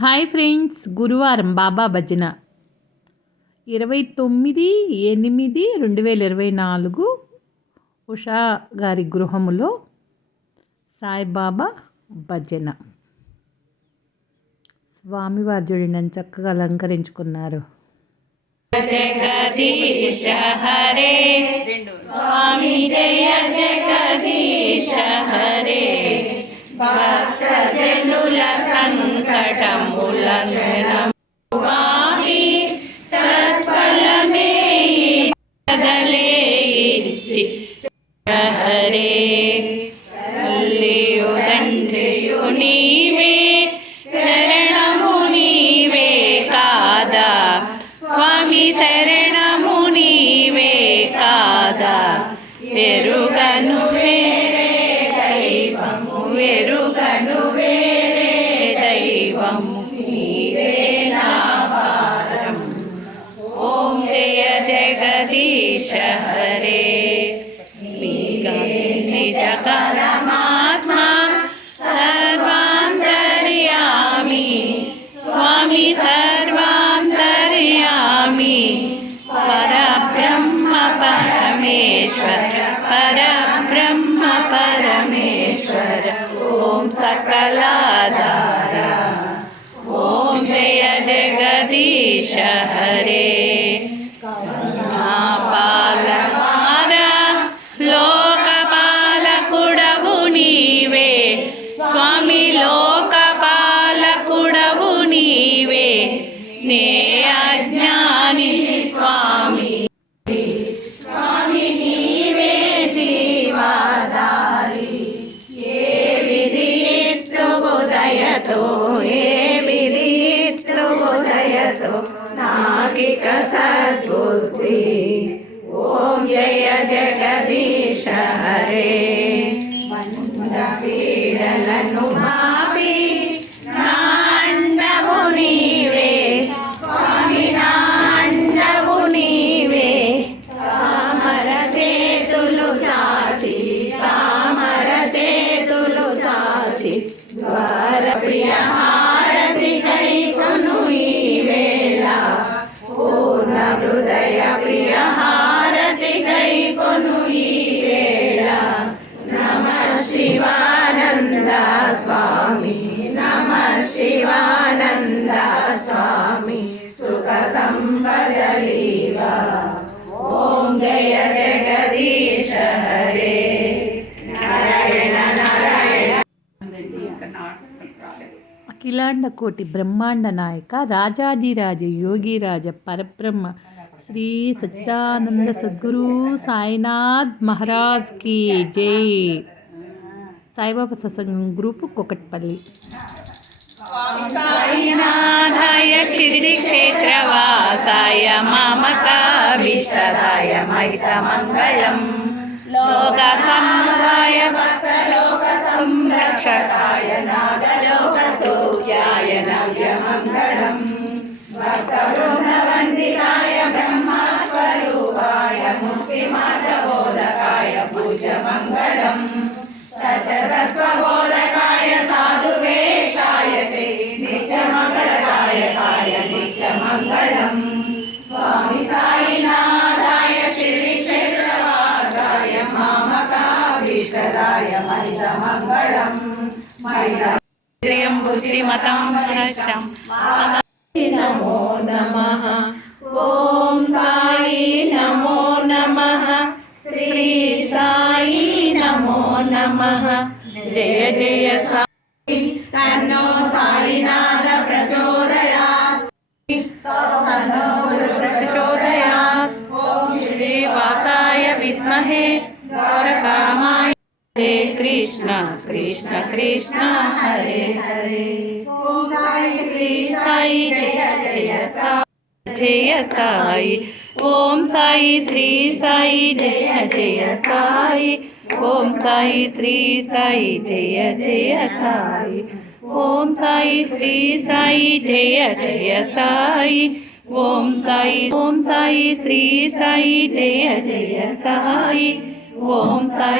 Hi friends, గురువారం బాబా భజన 29/8/2024 ఉషా గారి గృహములో సాయిబాబా భజన. స్వామివారు చూడండి చక్కగా అలంకరించుకున్నారు. జగదీశ హరే స్వామి జయ జగదీశ హరే భక్త జనుల సంకటములను స్వామి సత్ఫలమే బదలే ఇచ్చి హరే తల్లియు తండ్రియు నీవే శరణము నీవే కాదా స్వామి శరణము నీవే కాదా ఎరుగను వేరే దైవము ఎరుగను వేరే దైవము నీవే నా భారం. ఓం జయ జగదీశ హరే నిజ పరమాత్మా సర్వాంతర్యామి స్వామి సర్వాంతర్యామి పరబ్రహ్మ పరమేశ్వర పరబ్రహ్మ పరమేశ్వర ఓం సకలాధార. ఓం జయ జగదీశ హరే పాలమార లోకపాలకుడవు నీవే స్వామి లోకపాలకుడవు నీవే నే అజ్ఞాని స్వామి స్వామి నీవే జీవాధారి ఏ విధిత్రు ఉదయతో ఏ విధిత్రు ఉదయతో నాకిక సద్బుద్ధి. ఓం జయ జగదీశ హరే పీడలను మాపి నాండవు నీవే స్వామి నాండవు నీవే తామర చేతులు చాచి తామర చేతులు చాచి ద్వార ప్రియ హారతి కైకొను ఈ వేళ పూర్ణ హృదయ ప్రియ హారతి కైకొను ఈ వేళ. నమ శివానంద స్వామి నమ శివానంద స్వామి సుఖ సంపదలీవా. ఓం జయ జగదీశ హరే నారాయణ నారాయణ. అఖిలాండ కోటి బ్రహ్మాండ నాయక రాజాదిరాజ యోగిరాజ పరబ్రహ్మ శ్రీ సచ్చిదానంద సద్గురు సాయినాథ్ మహారాజ్ కి జై. సాయిబాబా సత్సంగం గ్రూపు కొకట్పల్లి. సాయినాథాయ షిరిడి క్షేత్రవాసాయ మామకాభీష్టదాయ మైత్రమంగళం లోక సముదాయ భక్తలోక సంరక్షకాయ నాగలోక సౌఖ్యాయ నవ్యమంగళం భక్తవృందవందితాయ బ్రహ్మస్వరూపాయ ముక్తిమార్గబోధకాయ పూజ్యమంగళం సత్యతత్వబోధకాయ సాధువేషాయ తే నిత్యమంగళదాయకాయ నిత్యమంగళం స్వామి సాయినాథాయ శ్రీ క్షేత్రవాసాయ మామకాభీష్టదాయ మైత్రమంగళం మైత్రం బుద్ధిమతం భ్రష్టం నమో నమః. ఓం సాయి నమో నమః శ్రీ సాయి నమో నమః. జయ జయ సాయి తన్నో సాయినాథ ప్రచోదయాత్ తన్నో గురు ప్రచోదయాత్. ఓం శ్రీవాసాయ విద్మహే ద్వారకామాయ హరే కృష్ణ కృష్ణ కృష్ణ హరే హరే. ఓం సాయి శ్రీ సాయి జయ జయ సాయి జయ సాయి. ఓం సాయి శ్రీ సాయి జయ జయ సాయి. ఓం సాయి శ్రీ సాయి జయ జయ సాయి. ఓం సాయి శ్రీ సాయి జయ జయ సాయి. ఓం సాయి శ్రీ సాయి జయ జయ సాయి. ఓం సాయి